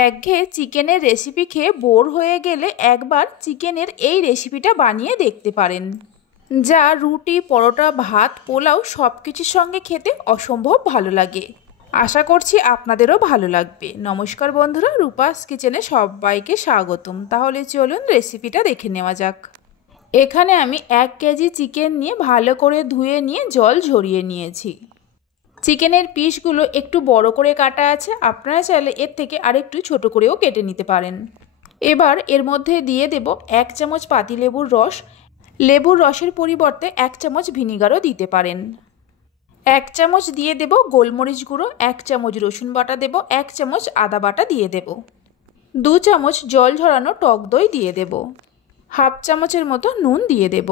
একঘেয়ে চিকেনের রেসিপি খেয়ে বোর হয়ে গেলে একবার চিকেনের এই রেসিপিটা বানিয়ে দেখতে পারেন, যা রুটি, পরোটা, ভাত, পোলাও সব কিছুর সঙ্গে খেতে অসম্ভব ভালো লাগে। আশা করছি আপনাদেরও ভালো লাগবে। নমস্কার বন্ধুরা, রূপাস কিচেনে সবাইকে স্বাগতম। তাহলে চলুন রেসিপিটা দেখে নেওয়া যাক। এখানে আমি 1 কেজি চিকেন নিয়ে ভালো করে ধুয়ে নিয়ে জল ঝরিয়ে নিয়েছি। চিকেনের পিসগুলো একটু বড় করে কাটা আছে, আপনারা চাইলে এর থেকে আরেকটু ছোট করেও কেটে নিতে পারেন। এবার এর মধ্যে দিয়ে দেব 1 চামচ পাতিলেবুর রস। লেবুর রসের পরিবর্তে 1 চামচ ভিনিগারও দিতে পারেন। 1 চামচ দিয়ে দেব গোলমরিচ গুঁড়ো, 1 চামচ রসুন বাটা দেব, 1 চামচ আদা বাটা দিয়ে দেব, 2 চামচ জল ঝরানো টক দই দিয়ে দেব, হাফ চামচের মতো নুন দিয়ে দেব।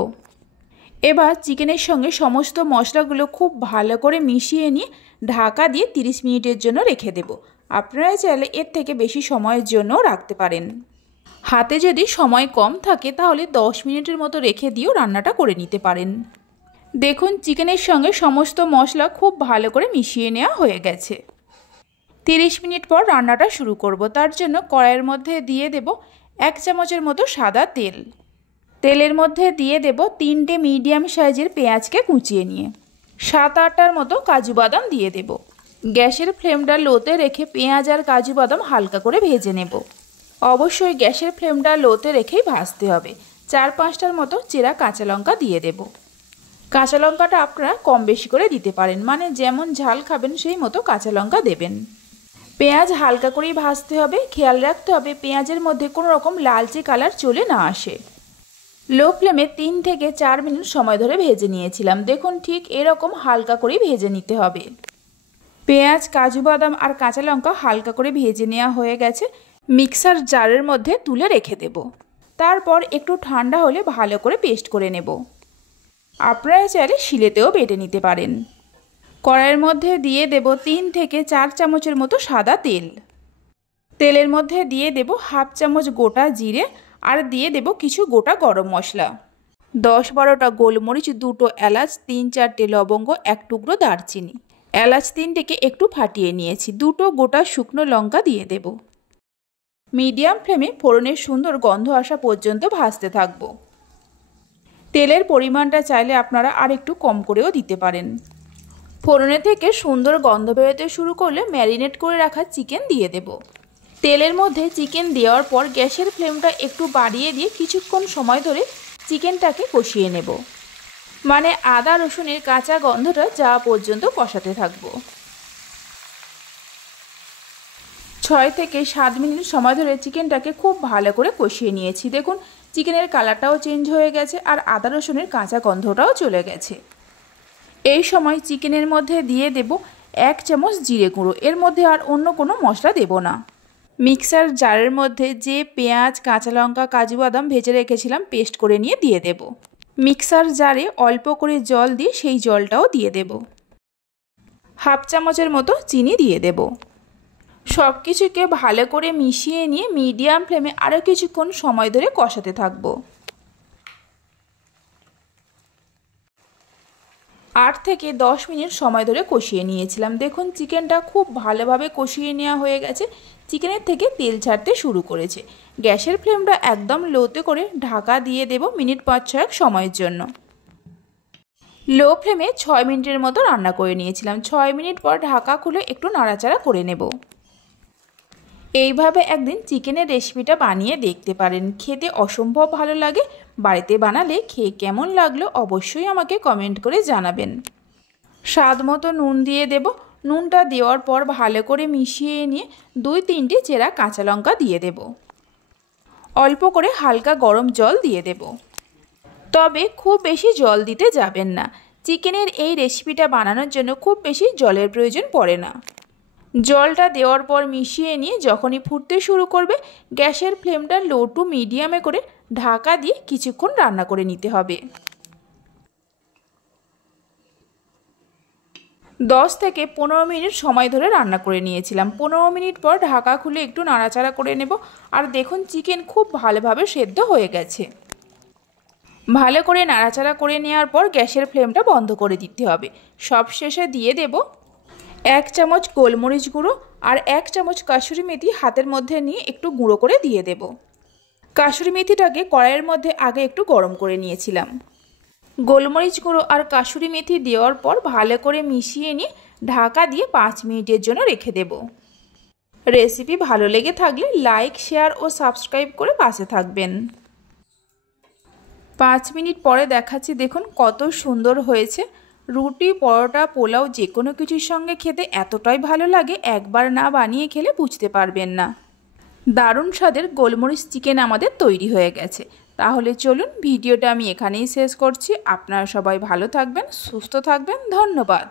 এবার চিকেনের সঙ্গে সমস্ত মশলাগুলো খুব ভালো করে মিশিয়ে নিয়ে ঢাকা দিয়ে 30 মিনিটের জন্য রেখে দেব। আপনারা চাইলে এর থেকে বেশি সময়ের জন্য রাখতে পারেন। হাতে যদি সময় কম থাকে তাহলে 10 মিনিটের মতো রেখে দিয়েও রান্নাটা করে নিতে পারেন। দেখুন চিকেনের সঙ্গে সমস্ত মশলা খুব ভালো করে মিশিয়ে নেওয়া হয়ে গেছে। 30 মিনিট পর রান্নাটা শুরু করব। তার জন্য কড়াইয়ের মধ্যে দিয়ে দেব 1 চামচের মতো সাদা তেল। তেলের মধ্যে দিয়ে দেব 3টে মিডিয়াম সাইজের পেঁয়াজকে কুচিয়ে নিয়ে, 7-8টার মতো কাজু বাদাম দিয়ে দেব। গ্যাসের ফ্লেমটা লোতে রেখে পেঁয়াজ আর কাজু বাদাম হালকা করে ভেজে নেব। অবশ্যই গ্যাসের ফ্লেমটা লোতে রেখেই ভাজতে হবে। 4-5টার মতো চেরা কাঁচা লঙ্কা দিয়ে দেব। কাঁচা লঙ্কাটা আপনারা কম বেশি করে দিতে পারেন, মানে যেমন ঝাল খাবেন সেই মতো কাঁচা লঙ্কা দেবেন। পেঁয়াজ হালকা করেই ভাজতে হবে। খেয়াল রাখতে হবে পেঁয়াজের মধ্যে কোনো রকম লালচে কালার চলে না আসে। লো ফ্লেমে 3 থেকে 4 মিনিট সময় ধরে ভেজে নিয়েছিলাম। দেখুন ঠিক এরকম হালকা করে ভেজে নিতে হবে। পেঁয়াজ, কাজু বাদাম আর কাঁচা লঙ্কা হালকা করে ভেজে নেওয়া হয়ে গেছে। মিক্সার জারের মধ্যে তুলে রেখে দেব। তারপর একটু ঠান্ডা হলে ভালো করে পেস্ট করে নেব। আপনারা চাইলে শিলেতেও বেটে নিতে পারেন। কড়াইয়ের মধ্যে দিয়ে দেব 3 থেকে 4 চামচের মতো সাদা তেল। তেলের মধ্যে দিয়ে দেব হাফ চামচ গোটা জিরে আর দিয়ে দেব কিছু গোটা গরম মশলা, 10-12টা গোলমরিচ, 2টো এলাচ, 3-4টে লবঙ্গ, 1 টুকরো দারচিনি। এলাচ 3টেকে একটু ফাটিয়ে নিয়েছি। 2টো গোটা শুকনো লঙ্কা দিয়ে দেব। মিডিয়াম ফ্লেমে ফোড়নের সুন্দর গন্ধ আসা পর্যন্ত ভাজতে থাকবো। তেলের পরিমাণটা চাইলে আপনারা আর একটু কম করেও দিতে পারেন। ফোড়নে থেকে সুন্দর গন্ধ বেরোতে শুরু করলে ম্যারিনেট করে রাখা চিকেন দিয়ে দেব। তেলের মধ্যে চিকেন দেওয়ার পর গ্যাসের ফ্লেমটা একটু বাড়িয়ে দিয়ে কিছুক্ষণ সময় ধরে চিকেনটাকে কষিয়ে নেব, মানে আদা রসুনের কাঁচা গন্ধটা যাওয়া পর্যন্ত কষাতে থাকব। 6 থেকে 7 মিনিট সময় ধরে চিকেনটাকে খুব ভালো করে কষিয়ে নিয়েছি। দেখুন চিকেনের কালারটাও চেঞ্জ হয়ে গেছে আর আদা রসুনের কাঁচা গন্ধটাও চলে গেছে। এই সময় চিকেনের মধ্যে দিয়ে দেব 1 চামচ জিরে গুঁড়ো। এর মধ্যে আর অন্য কোনো মশলা দেব না। মিক্সার জারের মধ্যে যে পেঁয়াজ, কাঁচা লঙ্কা, কাজু বাদাম ভেজে রেখেছিলাম পেস্ট করে নিয়ে দিয়ে দেব। মিক্সার জারে অল্প করে জল দিয়ে সেই জলটাও দিয়ে দেব। হাফ চামচের মতো চিনি দিয়ে দেব। সব কিছুকে ভালো করে মিশিয়ে নিয়ে মিডিয়াম ফ্লেমে আরও কিছুক্ষণ সময় ধরে কষাতে থাকব। 8 থেকে 10 মিনিট সময় ধরে কষিয়ে নিয়েছিলাম। দেখুন চিকেনটা খুব ভালোভাবে কষিয়ে নেওয়া হয়ে গেছে। চিকেনের থেকে তেল ছাড়তে শুরু করেছে। গ্যাসের ফ্লেমটা একদম লোতে করে ঢাকা দিয়ে দেব মিনিট 5-6 সময়ের জন্য। লো ফ্লেমে 6 মিনিটের মতো রান্না করে নিয়েছিলাম। 6 মিনিট পর ঢাকা খুলে একটু নাড়াচাড়া করে নেব। এইভাবে একদিন চিকেনের রেসিপিটা বানিয়ে দেখতে পারেন, খেতে অসম্ভব ভালো লাগে। বাড়িতে বানালে খেয়ে কেমন লাগলো অবশ্যই আমাকে কমেন্ট করে জানাবেন। স্বাদ মতো নুন দিয়ে দেব। নুনটা দেওয়ার পর ভালো করে মিশিয়ে নিয়ে 2-3টে চেরা কাঁচা লঙ্কা দিয়ে দেব। অল্প করে হালকা গরম জল দিয়ে দেব। তবে খুব বেশি জল দিতে যাবেন না। চিকেনের এই রেসিপিটা বানানোর জন্য খুব বেশি জলের প্রয়োজন পড়ে না। জলটা দেওয়ার পর মিশিয়ে নিয়ে যখনই ফুটতে শুরু করবে গ্যাসের ফ্লেমটা লো টু মিডিয়ামে করে ঢাকা দিয়ে কিছুক্ষণ রান্না করে নিতে হবে। 10 থেকে 15 মিনিট সময় ধরে রান্না করে নিয়েছিলাম। 15 মিনিট পর ঢাকা খুলে একটু নাড়াচাড়া করে নেব। আর দেখুন চিকেন খুব ভালোভাবে সেদ্ধ হয়ে গেছে। ভালো করে নাড়াচাড়া করে নেওয়ার পর গ্যাসের ফ্লেমটা বন্ধ করে দিতে হবে। সবশেষে দিয়ে দেব 1 চামচ গোলমরিচ গুঁড়ো আর 1 চামচ কাসুরি মেথি হাতের মধ্যে নিয়ে একটু গুঁড়ো করে দিয়ে দেব। কাসুরি মেথিটাকে কড়াইয়ের মধ্যে আগে একটু গরম করে নিয়েছিলাম। গোলমরিচ গুঁড়ো আর কাসুরি মেথি দেওয়ার পর ভালো করে মিশিয়ে নিয়ে ঢাকা দিয়ে 5 মিনিটের জন্য রেখে দেব। রেসিপি ভালো লেগে থাকলে লাইক, শেয়ার ও সাবস্ক্রাইব করে পাশে থাকবেন। 5 মিনিট পরে দেখাচ্ছি, দেখুন কত সুন্দর হয়েছে। রুটি, পরোটা, পোলাও যে কোনো কিছুর সঙ্গে খেতে এতটাই ভালো লাগে, একবার না বানিয়ে খেলে বুঝতে পারবেন না। দারুণ স্বাদের গোলমরিচ চিকেন আমাদের তৈরি হয়ে গেছে। তাহলে চলুন ভিডিওটা আমি এখানেই শেষ করছি। আপনারা সবাই ভালো থাকবেন, সুস্থ থাকবেন। ধন্যবাদ।